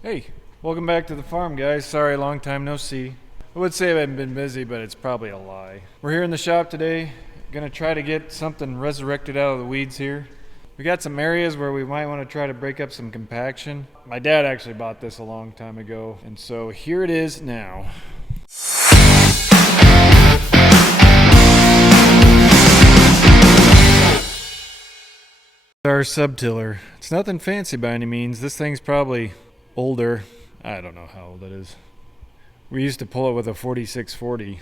Hey, welcome back to the farm, guys. Sorry, long time no see. I would say I haven't been busy, but it's probably a lie. We're here in the shop today, gonna try to get something resurrected out of the weeds here. We got some areas where we might want to try to break up some compaction. My dad actually bought this a long time ago, and so here it is now. Our subtiller. It's nothing fancy by any means. This thing's probably older. I don't know how old it is. We used to pull it with a 4640,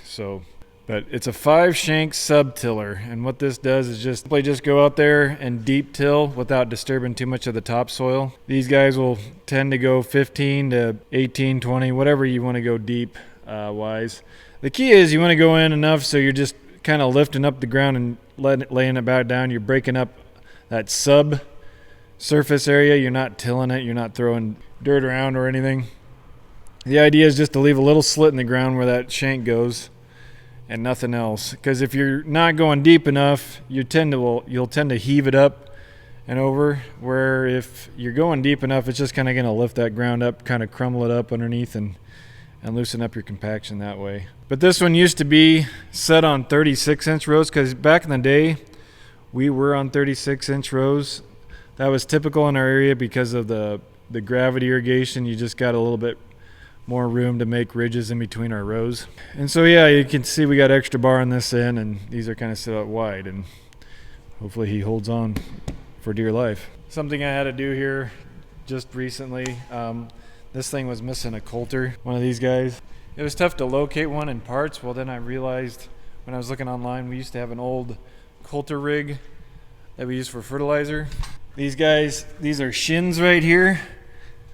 but it's a 5-shank subtiller, and what this does is just go out there and deep till without disturbing too much of the topsoil. These guys will tend to go 15 to 18, 20, whatever you want to go deep wise. The key is you want to go in enough so you're just kind of lifting up the ground and laying it back down. You're breaking up that surface area. You're not tilling it. You're not throwing dirt around or anything. The idea is just to leave a little slit in the ground where that shank goes and nothing else, because if you're not going deep enough, you'll tend to heave it up and over, where if you're going deep enough, it's just kind of going to lift that ground up, kind of crumble it up underneath and loosen up your compaction that way. But this one used to be set on 36-inch rows, because back in the day we were on 36-inch rows. That was typical in our area because of the gravity irrigation. You just got a little bit more room to make ridges in between our rows. And so yeah, you can see we got extra bar on this end, and these are kind of set out wide, and hopefully he holds on for dear life. Something I had to do here just recently, this thing was missing a coulter, one of these guys. It was tough to locate one in parts. Well, then I realized when I was looking online, we used to have an old coulter rig that we used for fertilizer. These guys, these are shins right here.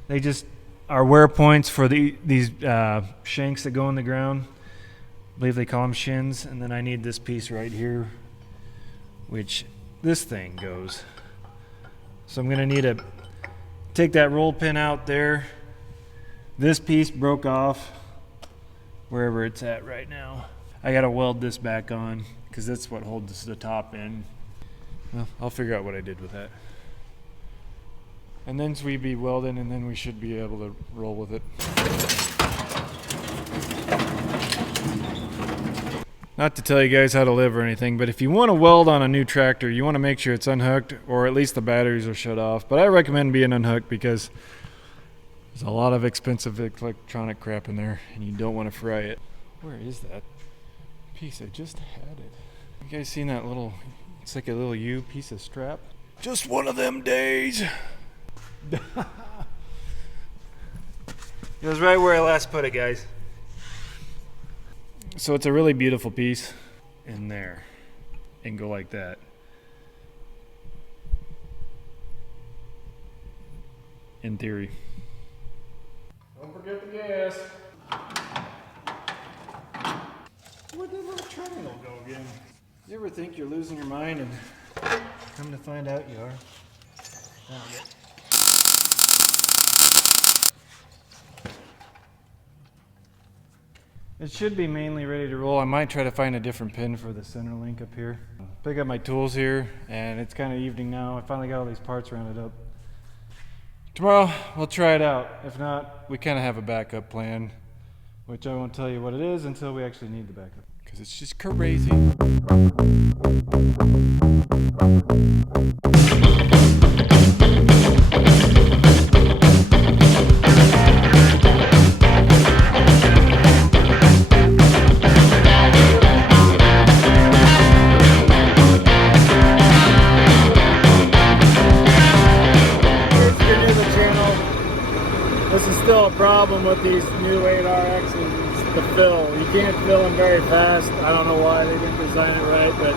They just are wear points for these shanks that go in the ground. I believe they call them shins. And then I need this piece right here, which this thing goes. So I'm gonna need to take that roll pin out there. This piece broke off wherever it's at right now. I gotta weld this back on because that's what holds the top in. Well, I'll figure out what I did with that. And then we be welding, and then we should be able to roll with it. Not to tell you guys how to live or anything, but if you want to weld on a new tractor, you want to make sure it's unhooked, or at least the batteries are shut off. But I recommend being unhooked because there's a lot of expensive electronic crap in there, and you don't want to fry it. Where is that piece? I just had it. You guys seen that little, it's like a little U piece of strap? Just one of them days. It was right where I last put it, guys. So it's a really beautiful piece in there, and go like that. In theory. Don't forget the gas. Where'd that little triangle go again? You ever think you're losing your mind and come to find out you are? Found it. It should be mainly ready to roll. I might try to find a different pin for the center link up here. Pick up my tools here, and it's kind of evening now. I finally got all these parts rounded up. Tomorrow we'll try it out. If not, we kind of have a backup plan, which I won't tell you what it is until we actually need the backup, because it's just crazy. This is still a problem with these new 8RXs, it's the fill. You can't fill them very fast. I don't know why they didn't design it right, but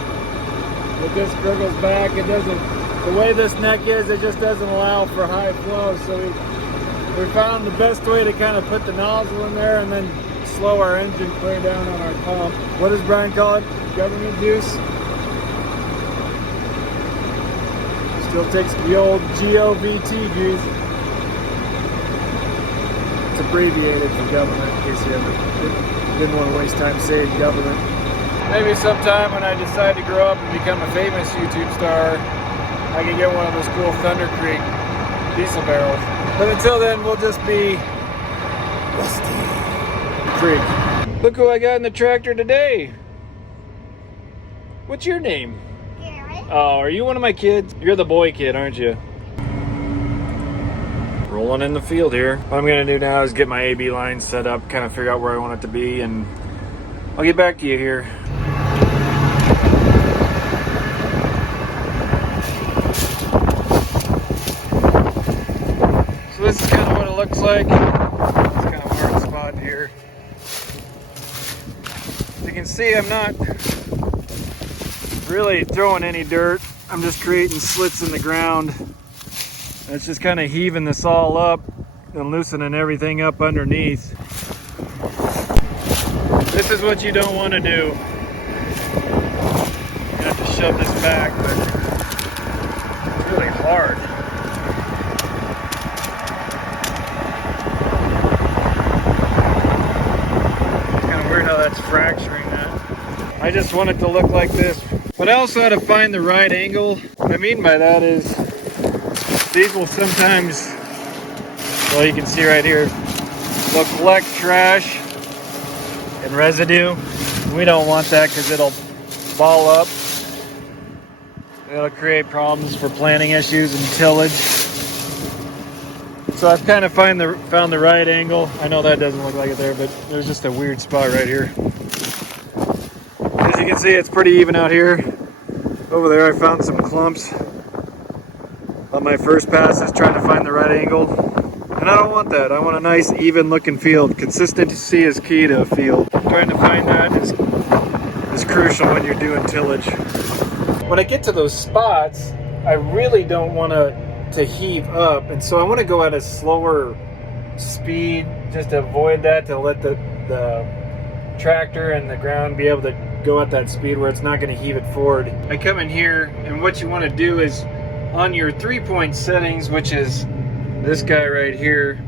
with this gurgles back, it doesn't, the way this neck is, it just doesn't allow for high flow. So we found the best way to kind of put the nozzle in there and then slow our engine clear down on our pump. What does Brian call it? Government juice? Still takes the old GOVT juice. It's abbreviated for government, in case you didn't want to waste time saying government. Maybe sometime when I decide to grow up and become a famous YouTube star, I can get one of those cool Thunder Creek diesel barrels. But until then, we'll just be rusty. Freak. Look who I got in the tractor today. What's your name? Garrett. Oh, are you one of my kids? You're the boy kid, aren't you? Rolling in the field here. What I'm gonna do now is get my AB line set up, kind of figure out where I want it to be, and I'll get back to you here. So this is kind of what it looks like. It's kind of a hard spot here. As you can see, I'm not really throwing any dirt. I'm just creating slits in the ground. And it's just kind of heaving this all up and loosening everything up underneath. This is what you don't want to do. You have to shove this back, but it's really hard. It's kind of weird how that's fracturing that. I just want it to look like this. But I also had to find the right angle. What I mean by that is these will sometimes, well, you can see right here, they'll collect trash and residue. We don't want that because it'll ball up. It'll create problems for planting issues and tillage. So I've kind of found the right angle. I know that doesn't look like it there, but there's just a weird spot right here. As you can see, it's pretty even out here. Over there I found some clumps on my first passes trying to find the right angle. And I don't want that. I want a nice even looking field. Consistency is key to a field. Trying to find that is crucial when you're doing tillage. When I get to those spots, I really don't want to heave up, and so I want to go at a slower speed just to avoid that, to let the tractor and the ground be able to go at that speed where it's not going to heave it forward. I come in here, and what you want to do is on your 3-point settings, which is this guy right here,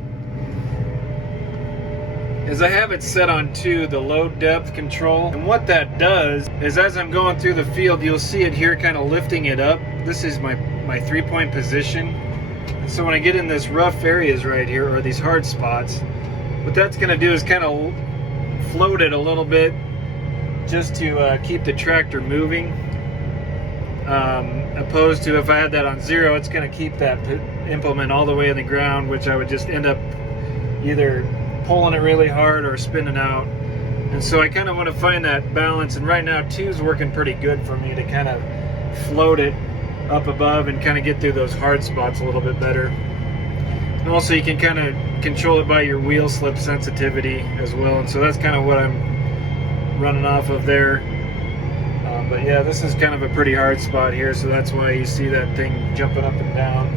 is I have it set on 2, the low depth control. And what that does is as I'm going through the field, you'll see it here kind of lifting it up. This is my 3-point position. And so when I get in this rough areas right here, or these hard spots, what that's going to do is kind of float it a little bit just to keep the tractor moving. Opposed to if I had that on 0, it's going to keep that implement all the way in the ground, which I would just end up either pulling it really hard or spinning out. And so I kind of want to find that balance, and right now 2 is working pretty good for me to kind of float it up above and kind of get through those hard spots a little bit better. And also you can kind of control it by your wheel slip sensitivity as well, and so that's kind of what I'm running off of there. But yeah, this is kind of a pretty hard spot here, so that's why you see that thing jumping up and down.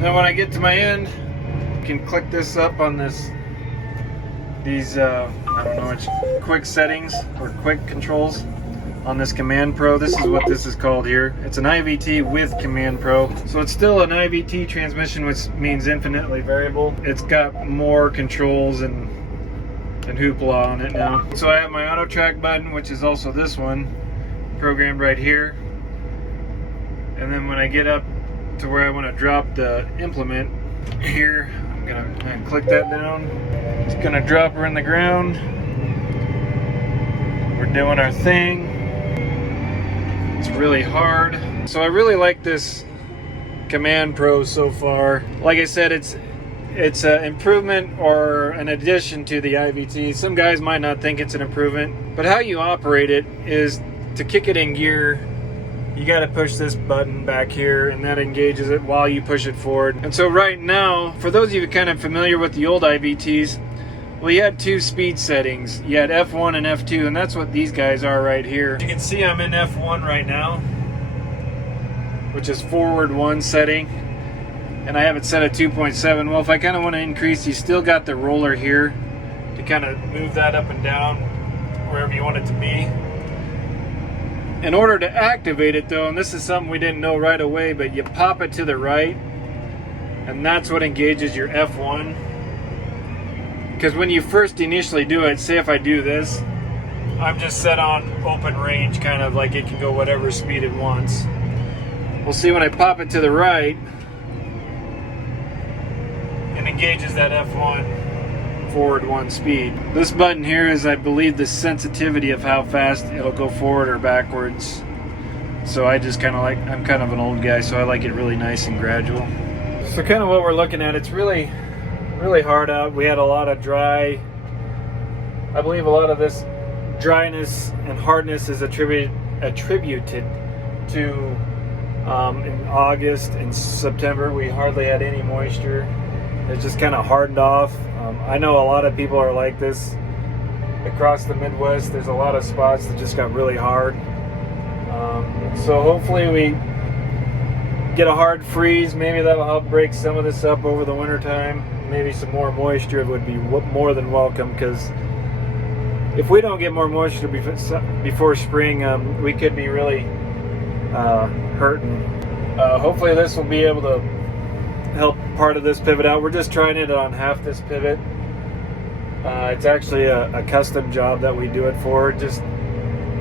Then when I get to my end, you can click this up on these I don't know which, quick settings or quick controls on this Command Pro. This is what this is called here. It's an IVT with Command Pro. So it's still an IVT transmission, which means infinitely variable. It's got more controls and hoopla on it now. So I have my auto track button, which is also this one, programmed right here. And then when I get up to where I want to drop the implement here, I'm gonna click that down. It's gonna drop her in the ground. We're doing our thing. It's really hard. So I really like this Command Pro so far. Like I said, it's an improvement or an addition to the IVT. Some guys might not think it's an improvement, but how you operate it is to kick it in gear, you got to push this button back here, and that engages it while you push it forward. And so right now, for those of you kind of familiar with the old IVTs, well, you had 2 speed settings. You had F1 and F2, and that's what these guys are right here. You can see I'm in F1 right now, which is forward 1 setting, and I have it set at 2.7. Well, if I kind of want to increase, you still got the roller here to kind of move that up and down wherever you want it to be. In order to activate it though, and this is something we didn't know right away, but you pop it to the right, and that's what engages your F1. Because when you first initially do it, say if I do this, I'm just set on open range, kind of like it can go whatever speed it wants. We'll see when I pop it to the right, engages that F1 forward 1 speed. This button here is, I believe, the sensitivity of how fast it'll go forward or backwards. So I just kind of like, I'm kind of an old guy, so I like it really nice and gradual. So kind of what we're looking at, it's really hard out. We had a lot of dry, I believe a lot of this dryness and hardness is attributed to in August and September we hardly had any moisture. It just kind of hardened off. I know a lot of people are like this across the Midwest. There's a lot of spots that just got really hard. So hopefully we get a hard freeze. Maybe that'll help break some of this up over the winter time. Maybe some more moisture would be more than welcome, because if we don't get more moisture before spring, we could be really hurting. Hopefully this will be able to help part of this pivot out. We're just trying it on half this pivot. It's actually a custom job that we do it for. It just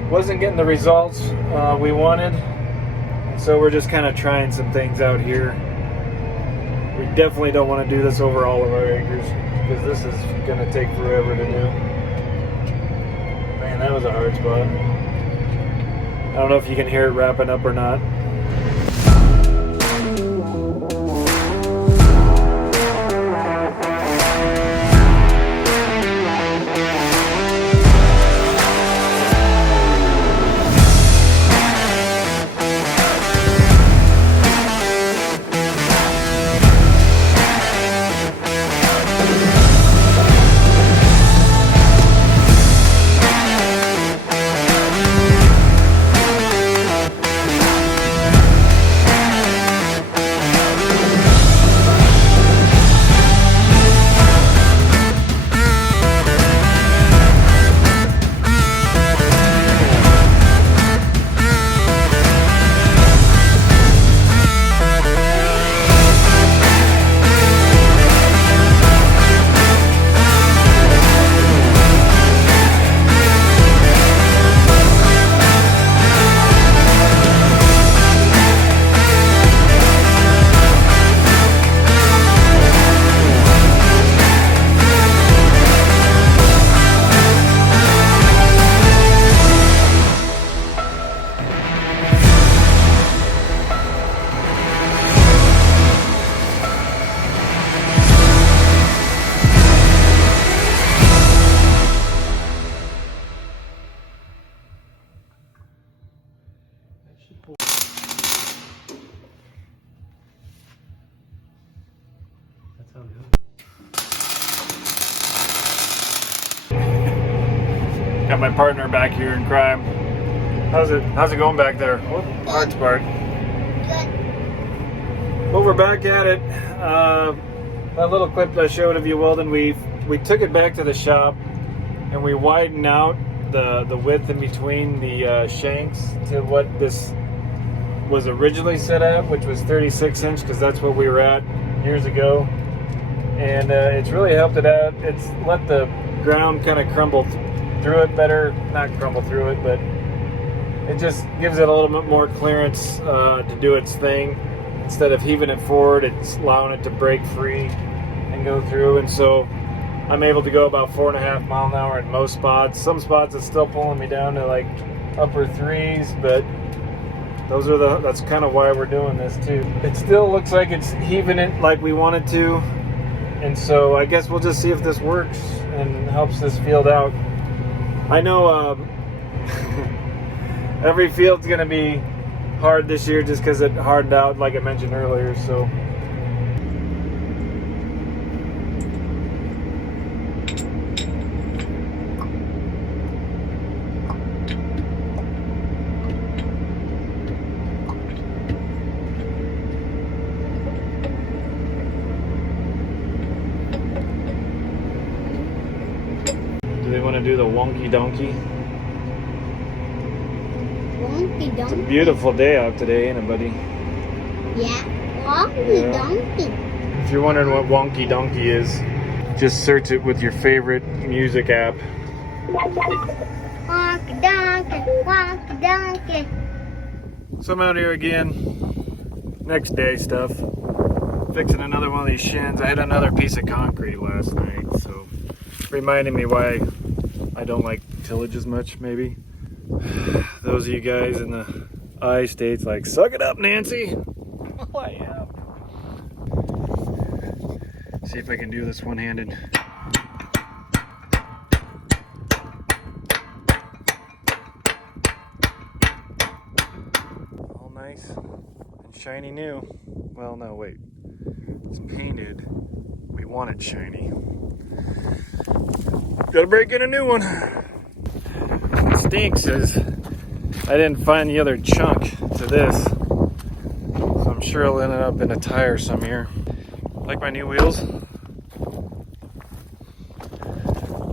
wasn't getting the results we wanted, so we're just kind of trying some things out here. We definitely don't want to do this over all of our acres, because this is going to take forever to do. Man, that was a hard spot. I don't know if you can hear it wrapping up or not. Got my partner back here in crime. How's it going back there? Hard part. Good. Well, we're back at it. That little clip that I showed of you welding, we took it back to the shop and we widened out the width in between the shanks to what this was originally set at, which was 36 inch, because that's what we were at years ago. And it's really helped it out. It's let the ground kind of crumble through it better, not crumble through it, but it just gives it a little bit more clearance to do its thing. Instead of heaving it forward, it's allowing it to break free and go through. And so I'm able to go about 4.5 mile an hour in most spots. Some spots it's still pulling me down to like upper 3s, but that's kind of why we're doing this too. It still looks like it's heaving it like we want it to, and so I guess we'll just see if this works and helps this field out. I know every field's gonna be hard this year just because it hardened out, like I mentioned earlier. So do they want to do the wonky donkey? Wonky donkey. It's a beautiful day out today, ain't it, buddy? Yeah, wonky donkey. If you're wondering what wonky donkey is, just search it with your favorite music app. Wonky donkey, wonky donkey. So I'm out here again. Next day stuff. fixing another one of these shins. I had another piece of concrete last night, so reminding me why I don't like tillage as much, maybe. Those of you guys in the I states like, suck it up, Nancy. Oh, I am. See if I can do this one-handed. All nice and shiny new. Well, no, wait. It's painted. We want it shiny. Gotta break in a new one. What stinks is I didn't find the other chunk to this. So I'm sure it'll end up in a tire some here. Like my new wheels.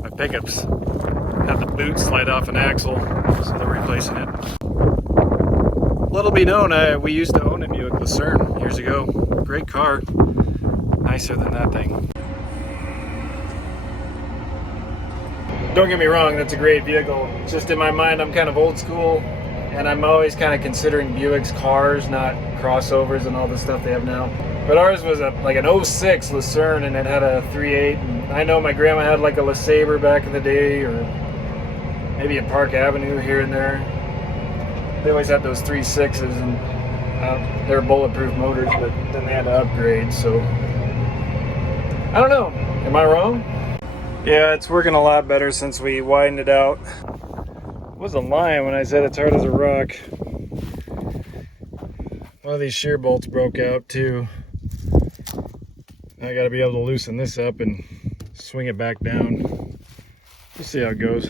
My pickups have the boot slide off an axle, so they're replacing it. Little be known, we used to own a Buick Lucerne years ago. Great car. Nicer than that thing. Don't get me wrong, that's a great vehicle. It's just in my mind, I'm kind of old school, and I'm always kind of considering Buick's cars, not crossovers and all the stuff they have now. But ours was like an 06 Lucerne, and it had a 3.8. And I know my grandma had like a LeSabre back in the day, or maybe a Park Avenue here and there. They always had those 3.6s, and they were bulletproof motors, but then they had to upgrade, so I don't know. Am I wrong? Yeah, it's working a lot better since we widened it out. I wasn't lying when I said it's hard as a rock. One of these shear bolts broke out too. I gotta be able to loosen this up and swing it back down. We'll see how it goes.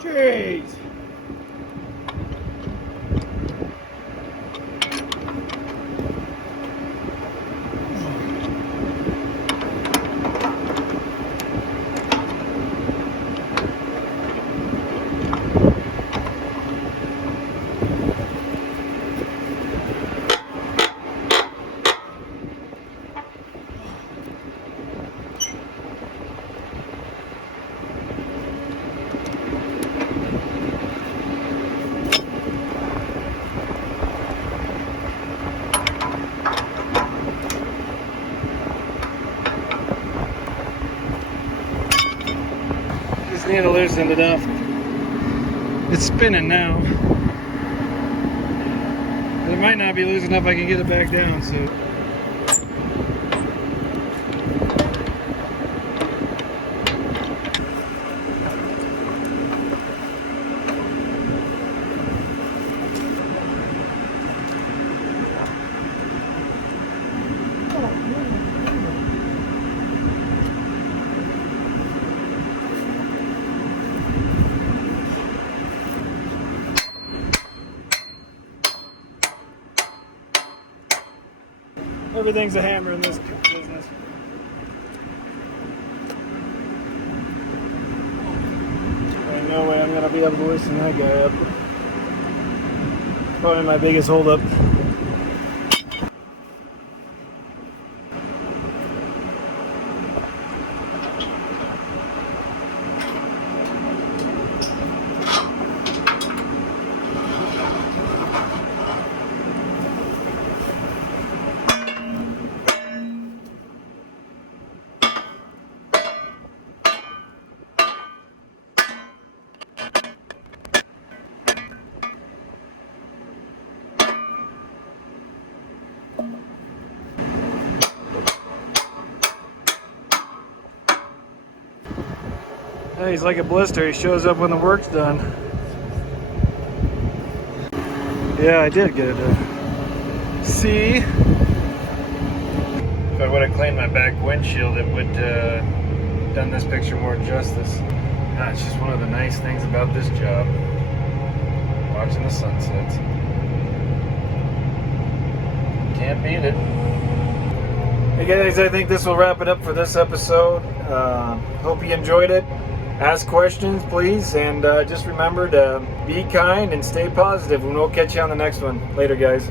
Jeez! Need to loosen it up. It's spinning now. But it might not be loose enough I can get it back down, so. Everything's a hammer in this business. Ain't no way I'm gonna be able to loosen that guy up. Probably my biggest holdup. Hey, he's like a blister. He shows up when the work's done. Yeah, I did get it done. See? If I would have cleaned my back windshield, it would done this picture more justice. Ah, it's just one of the nice things about this job. Watching the sunsets. Can't beat it. Hey guys, I think this will wrap it up for this episode. Hope you enjoyed it. Ask questions, please, and just remember to be kind and stay positive, and we'll catch you on the next one. Later, guys.